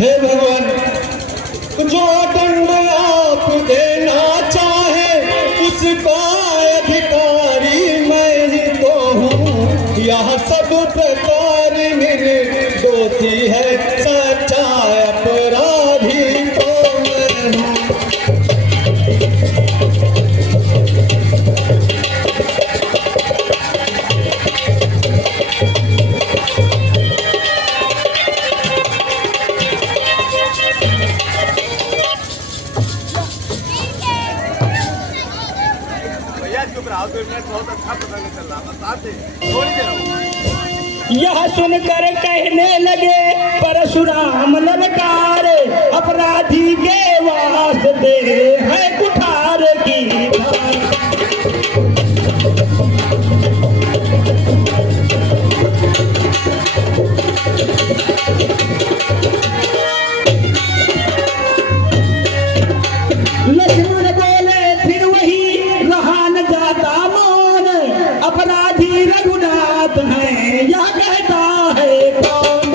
हे भगवान, जो दंड आप देना चाहे उसका अधिकारी मैं ही तो हूँ। यह सब प्रकार निर्दोषी है, सच्चा अपराधी तो मैं हूँ। यह सुनकर कहने लगे परशुराम ललकार, अपराधी के वास्ते है कुठार की धार। लक्ष्मण बोले फिर वही रहा न जाता मौन, अपराधी रघुनाथ है यह कहता है कौन।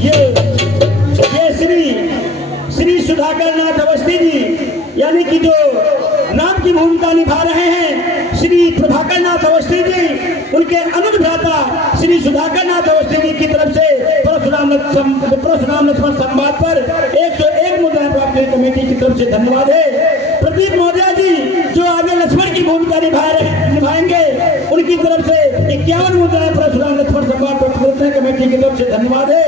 ये श्री सुधाकर नाथ अवस्थी जी, यानी कि जो राम की भूमिका निभा रहे हैं श्री प्रभाकर नाथ अवस्थी जी, उनके अनुभ्राता श्री सुधाकर नाथ अवस्थी जी की तरफ से परशुराम लक्ष्मण संवाद पर 101 मुद्राएं प्राप्त हुई कमेटी की तरफ से धन्यवाद है। प्रदीप मौर्य जी जो आगे लक्ष्मण की भूमिका निभाएंगे, उनकी तरफ से 51 मुद्राएं परशुराम लक्ष्मण संवाद प्राप्त हैं कमेटी की तरफ से धन्यवाद है।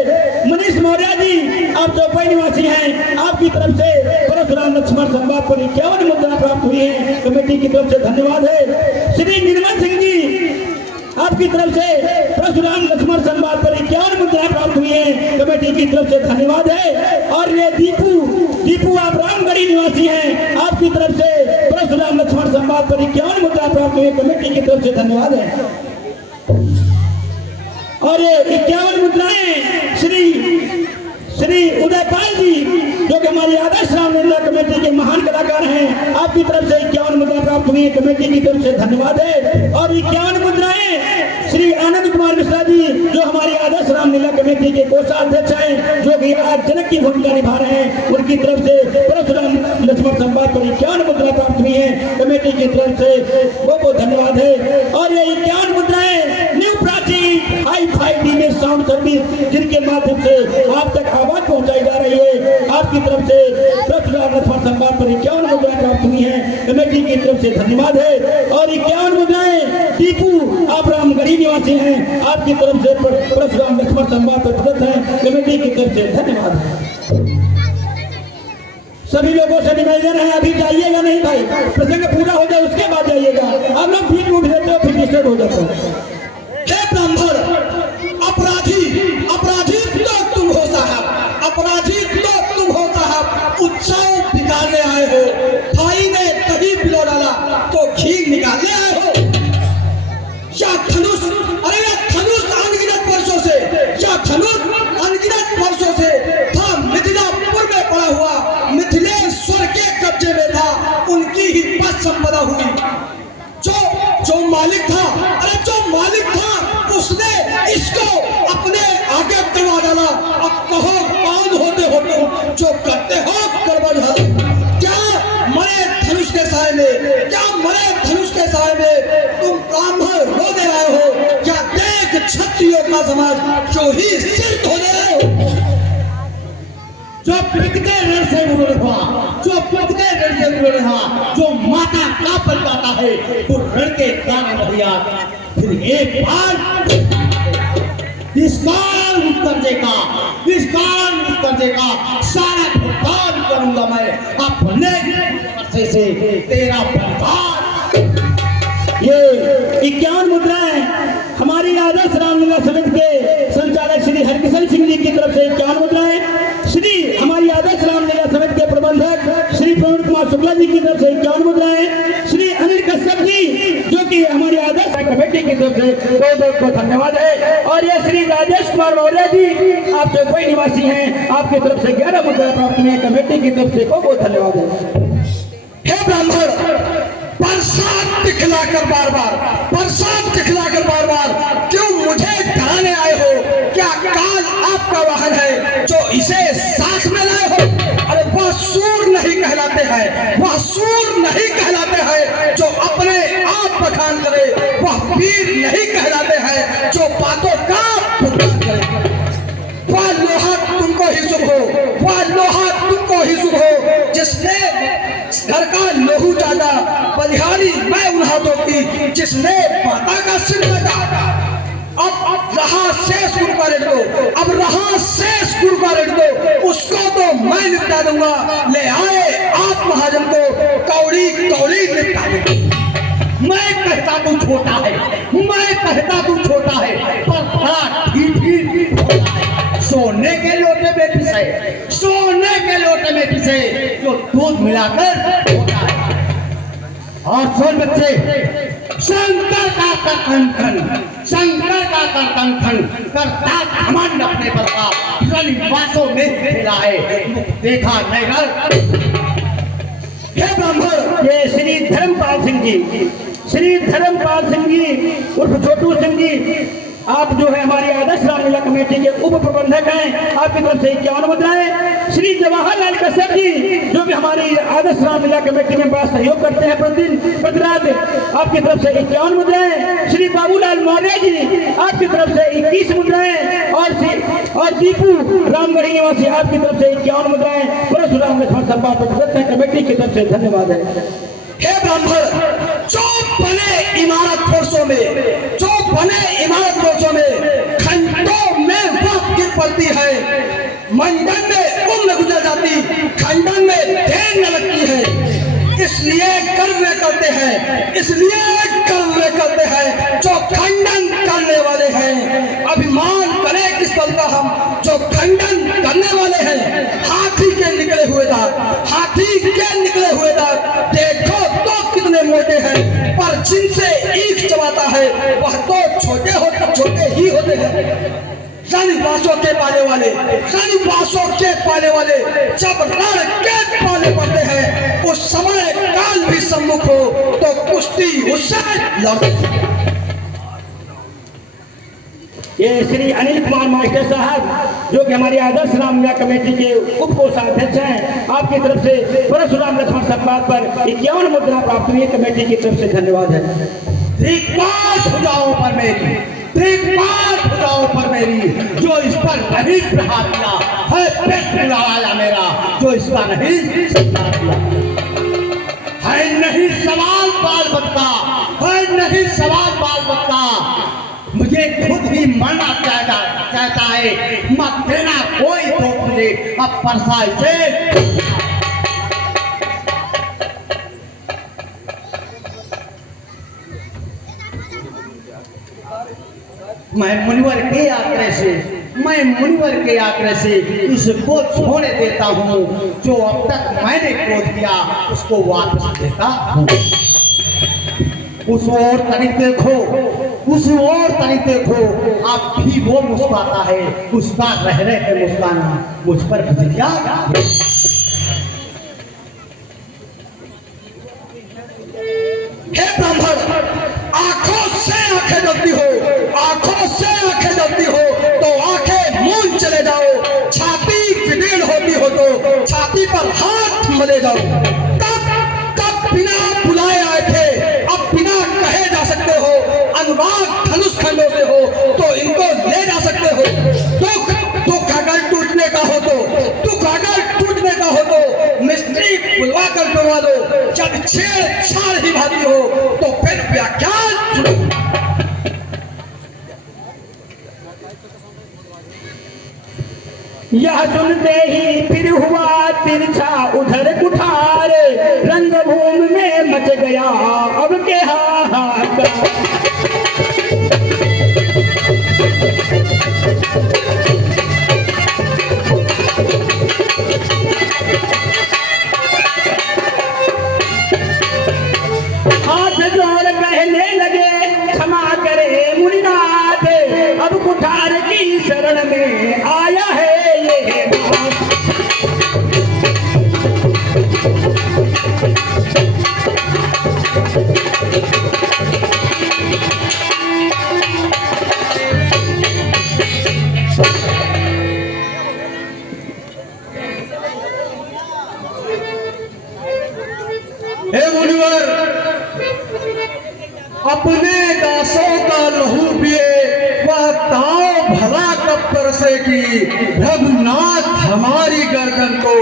मनीष मौर्य जी आप चौपाई निवासी हैं, आपकी तरफ से परशुराम लक्ष्मण संवाद पर 51 मुद्राएं प्राप्त हुई है कमेटी की तरफ से धन्यवाद है। श्री निर्मल सिंह जी आपकी तरफ से परशुराम लक्ष्मण संवाद पर 51 मुद्राएं प्राप्त हुई हैं कमेटी की तरफ से धन्यवाद है। और ये दीपू आप रामगढ़ी निवासी हैं, आपकी तरफ से परशुराम लक्ष्मण संवाद पर 51 मुद्राएं प्राप्त हुई कमेटी की तरफ से धन्यवाद है। और ये 51 मुद्राएं श्री उदयपाल जी जो कि हमारी आदर्श रामलीला कमेटी के महान कलाकार हैं, आपकी तरफ से 51 मुद्राएं प्राप्त हुई है कमेटी की तरफ से धन्यवाद है। और 51 मुद्राएं श्री आनंद कुमार मिश्रा जी जो हमारी आदर्श रामलीला कमेटी के कोषाध्यक्ष हैं, जो कि आज जनक की भूमिका निभा रहे हैं, उनकी तरफ से परशुराम लक्ष्मण संवाद पर 51 मुद्राएं प्राप्त हुई है कमेटी की तरफ से बहुत धन्यवाद है। और ये 51 मुद्राएं न्यू प्राची हाई-फाई में साउंड सर्विस जिनके माध्यम से आप तक आवाज पहुंचाई जा रही है, आपकी तरफ से परशुराम लक्ष्मण संवाद पर 51 मुद्राएं प्राप्त हुई हैं कमेटी की तरफ से धन्यवाद है। और 51 मुद्राएं दीपू आप रामगढ़ी निवासी हैं, आपकी तरफ से परशुराम लक्ष्मण संवाद पर प्रदत्त है कमेटी की तरफ से धन्यवाद है। सभी लोगों से निवेदन है अभी जाइएगा नहीं भाई, प्रसंग पूरा हो जाए उसके बाद जाइएगा। आप लोग बीच में उठ जाते हो फिर डिस्टर्ब हो जाता है। अपराधी तो तुम हो साहब, अपराधी तो तुम हो साहब। उत्सव बिगाड़ने आए हो, भाई ने कभी पिलो डाला तो घी निकालने आए हो। या धनुष, अरे या धनुष अनगिनत वर्षों से, या धनुष अनगिनत वर्षों से था मिथिलापुर में पड़ा हुआ, मिथिलेश्वर के कब्जे में था, उनकी ही पद संपदा हुई। जो मालिक था, अरे जो मालिक था उसने इसको अपने आगे करवा डाला। अब कहो कौन होते हो तुम जो करते हो करवा डालो। क्या मरे धनुष के साए में, क्या मरे धनुष के साए में तुम ब्राह्मण होने आए हो, क्या देख क्षत्रियों का समाज जो ही सिर धोने आए हो। जो पिटके रण से उन्होंने हुआ, जो पिटके रण से उन्होंने हुआ, जो माता का बन जाता है तो रण के गाने बढ़िया फिर एक बार विस्तार सारा भुगतान करूंगा मैं अपने पैसे से तेरा भुगतान। ये 51 मुद्राएं हमारी आदर्श रामलीला समिति के संचालक श्री हरकिशन सिंह जी की तरफ से 51 मुद्राएं, श्री हमारी आदर्श रामलीला समिति के प्रबंधक श्री प्रवीण कुमार शुक्ला जी की तरफ से 51 मुद्राएं, श्री अनिल कश्यप जी जो कि हमारी आदर्श कमेटी की तरफ से बहुत धन्यवाद है। और ये श्री राजेश कुमार मौर्य जी आप चौपाई निवासी हैं, आपकी तरफ से 11 मुद्राएं प्राप्त हुई है कमेटी की तरफ से बहुत धन्यवाद है। हे ब्राह्मण, दिखलाकर बार बार, प्रसाद दिखलाकर बार बार क्यों मुझे डराने आए हो? क्या काल आपका वाहन है जो इसे साथ में लाए हो? अरे वह सूर नहीं कहलाते हैं, वह सूर नहीं कहलाते हैं जो अपने आप बखान करे, वह वीर नहीं कहलाते हैं जो बातों का भुगतान करे। वह लोहा तुमको ही शुभ हो, वह लोहा तुमको ही शुभ हो जिसने घर का लोहू चाटा, बलिहारी मैं उन हाथों की जिसने माता का सिर काटा। अब रहा शेष गुरु का रेट दो, अब रहा शेष गुरु का रेट दो, उसको तो मैं निपटा दूंगा। ले आए आप महाजन को, कौड़ी कौड़ी निपटा दूंगा। मैं कहता तू छोटा है, मैं कहता तू छोटा है, पर बड़ा ठीक होता है। सोने के लोटे में पिसे, सोने के लोटे में पिसे जो दूध मिलाकर होता है। और सुन बच्चे, शंकर का करकन, शंकर का करकन करता घमंड अपने पर का रनिवासों में खेला है, देखा नहीं। हे ब्राह्मण, ये श्री धर्मपाल सिंह जी, श्री धर्मपाल सिंह जी उर्फ छोटू सिंह जी, आप जो है हमारी आदर्श रामलीला कमेटी के उप प्रबंधक हैं, आपकी तरफ से 51 मुद्राएं। श्री जवाहरलाल कश्यप जी जो कि हमारी आदर्श रामलीला कमेटी में बड़ा सहयोग करते हैं प्रतिदिन प्रतिरात, आपकी तरफ से 51 मुद्राएं। श्री बाबूलाल मौर्य जी आपकी तरफ से 21 मुद्राएं और दीपू रामगढ़ी निवासी आपकी तरफ से 51 मुद्राएं। परशुराम लक्ष्मण सभा कमेटी की तरफ से धन्यवाद है। हे ब्राह्मण, जो बने इमारत फोर्सों में, जो बने इमारत फोर्सों में खंडों में वह गिर पड़ती है, मंडन में उम्र गुजर जाती, खंडन में देर न लगती है। इसलिए कर्म करते हैं, इसलिए कर्म करते हैं जो खंडन करने वाले हैं। अभिमान करे किस बल का हम जो खंडन करने वाले हैं। हाथी के निकले हुए दांत, हाथी के निकले हुए दांत देखो तो कितने मोटे हैं, पर जिनसे ईख चबाता है वह तो छोटे ही होते हैं। रनिवासों के पाले वाले, रनिवासों के पाले वाले जब रण के पाले पड़ते हैं, उस समय काल भी सम्मुख हो तो कुश्ती उससे लड़ती। ये श्री अनिल कुमार मास्टर साहब जो कि हमारी आदर्श रामलीला कमेटी के उप कोषाध्यक्ष हैं, आपकी तरफ से परशुराम लक्ष्मण संवाद पर 51 मुद्रा प्राप्त हुई, कमेटी की तरफ से धन्यवाद है। भुजाओं पर मेरी, भुजाओं पर मेरी जो इस पर नहीं प्रहार किया है, पेट वाला मेरा जो इसका नहीं है, नहीं सवाल बाल बच्चा है, नहीं सवाल बाल बच्चा। मुझे खुद ही मरना चाहता है, मत देना कोई तो मुझे अब परसाई से। मैं मुनिवर के आग्रह से इसको छोड़ देता हूँ, जो अब तक मैंने क्रोध किया उसको वापस देता हूँ। उस और तनिक देखो, उस और तनिक देखो, अब भी वो मुस्कुराता है, उसका रह के मुस्कुराना मुझ पर गुजरिया। हे ब्राह्मण, आंखों से आंखें जलती हो, आंखों से आंखें जलती हो तो आंखें मूंद चले जाओ। छाती फिटेल होती हो तो छाती पर हाथ मले जाओ। तब बिना बुलाए आए थे, अब बिना कहे जा सकते हो। अनुराग धनुष खंडों से हो तो इनको ले जा सकते हो। दुख अगर टूटने का हो तो, दुख अगर टूटने का हो तो मिस्त्री बुलवा कर करवा दो। जब छेड़छाड़ ही भाती हो तो फिर व्याख्यान सुनो। यह सुनते ही फिर हुआ तिरछा उधर कुठार, रंगभूमि में मच गया अब के हाहाकार। हाथ जोड़ कहने लगे क्षमा करे मुनिनाथ, अब कुठार की शरण में आया है ये बात। हे मुनिवर, अपने दासों का लहू पिए वह ताव भला कब परसेगी। रघुनाथ हमारी गर्दन को,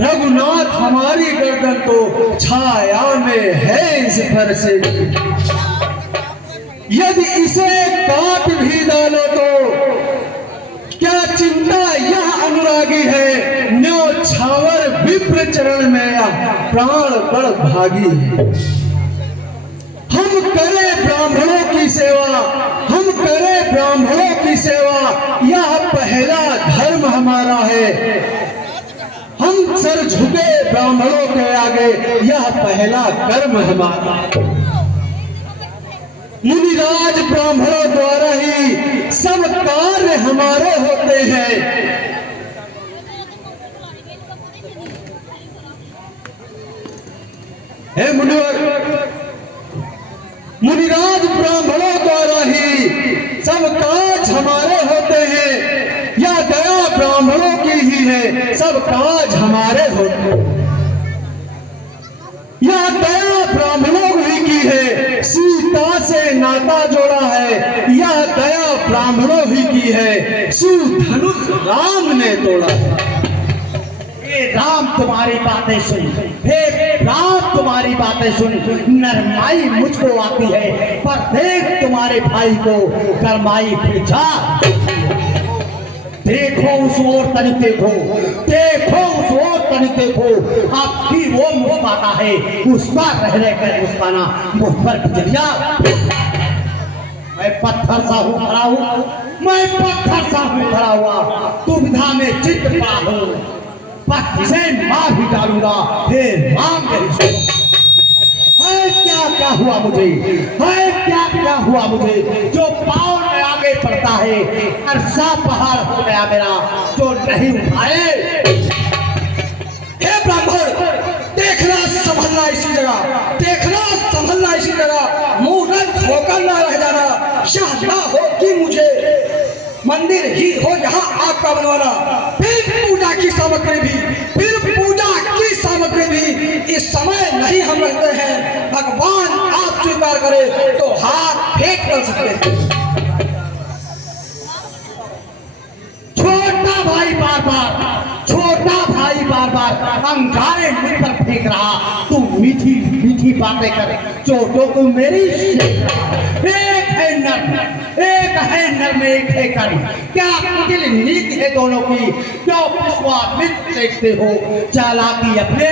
रघुनाथ हमारी गर्दन तो छाया में है इस परसेगी। यदि इसे काट भी डालो तो क्या चिंता यह अनुरागी है। न्योछावर विप्र चरण में प्राण बड़ भागी है। हम करें ब्राह्मणों की सेवा, हम करें ब्राह्मणों की सेवा, यह पहला धर्म हमारा है। हम सर झुके ब्राह्मणों के आगे, यह पहला कर्म हमारा है। मुनिराज ब्राह्मणों द्वारा ही सब कार्य हमारे होते हैं। हे मुनिवर, मुनिराज ब्राह्मणों द्वारा ही सब काज हमारे होते हैं। यह दया ब्राह्मणों की ही है, सब काज हमारे होते हैं। यह दया ब्राह्मणों ही की है, सीता से नाता जोड़ा है। यह दया ब्राह्मणों ही की है, सुधनुष राम ने तोड़ा है। राम तुम्हारी बातें सुन, हे राम तुम्हारी बातें सुन। नरमाई मुझको आती है, पर देख तुम्हारे भाई को गरमाई फिर जा। देखो उस ओर तनिक देखो, देखो उस ओर तनिक देखो। अब भी वो मुस्कुराता है, उस पर रह रहकर मुस्काना मुझ पर गुजरिया। मैं पत्थर सा हूँ खड़ा हूँ, मैं पत्थर सा हूँ खड़ा हुआ, दुविधा में चित्त पड़ा हूँ। से मार भी डालूंगा, हे राम है क्या हुआ मुझे, है क्या हुआ मुझे। जो पाँव में आगे पड़ता है, अरसा पहाड़ हो गया मेरा, जो नहीं उठाए। हे ब्राह्मण, देखना संभलना इसी जगह, देखना संभलना इसी जगह। मूर्ख होकर ना रह जाना, शाह ना हो कि मुझे मंदिर ही हो यहाँ आपका बनवाना। फिर पूजा की सामग्री भी, फिर पूजा की सामग्री भी इस समय नहीं हम रखते हैं। भगवान आप स्वीकार करे तो हाथ फेंक कर सकते हैं। छोटा भाई बार बार, छोटा भाई बार बार अंगारे मुझ पर फेंक रहा। तू मीठी मीठी बातें कर, चोटों को मेरी एक है नर, एक है नर में एक है कण। क्या कुटिल नीति है दोनों की, क्यों विश्वामित्र देखते हो चालाकी अपने।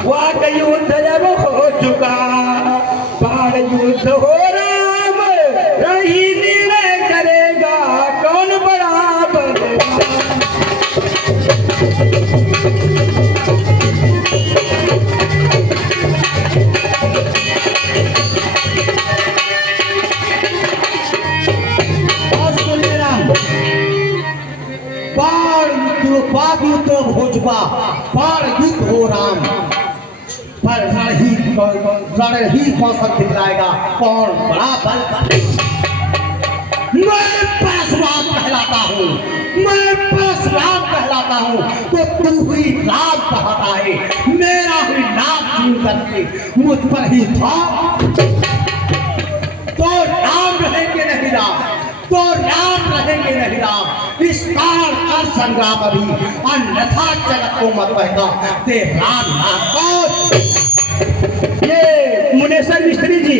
वाक युद्ध जब हो चुका, बाण युद्ध हो राम, रही निर्णय करेगा कौन बड़ा बलवान। बाण युद्ध हो चुका, बाण युद्ध हो राम, पर रण ही कौशल दिखलाएगा कौन बड़ा बल। मैं परशुराम कहलाता हूँ, मैं परशुराम कहलाता हूँ, तो तू ही राम कहता है। मेरा ही नाम छीन करके मुझ पर ही था, तो राम रहेंगे नहीं राम, तो राम रहेंगे नहीं राम। इस काल का संग्राम अभी, अन्यथा जगत को मत बहका ते राम नाम को। ये मुनेश्वर मिस्त्री जी,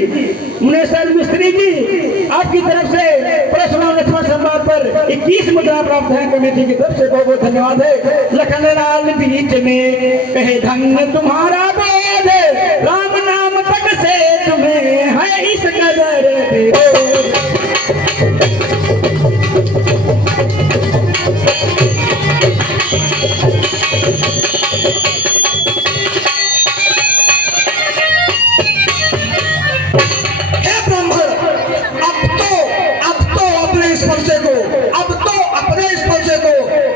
मुनेश्वर मिस्त्री जी आपकी तरफ से परशुराम लक्ष्मण संवाद पर 21 मुद्रा प्राप्त है। कमेटी की तरफ से बहुत बहुत धन्यवाद है। लखनलाल बीच में कहे धन्य तुम्हारा बोध, राम नाम तक से तुम्हें है इस कदर विरोध।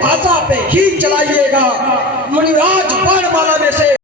भाषा पे ही चलाइएगा। मुनिराज वर्णमाला में से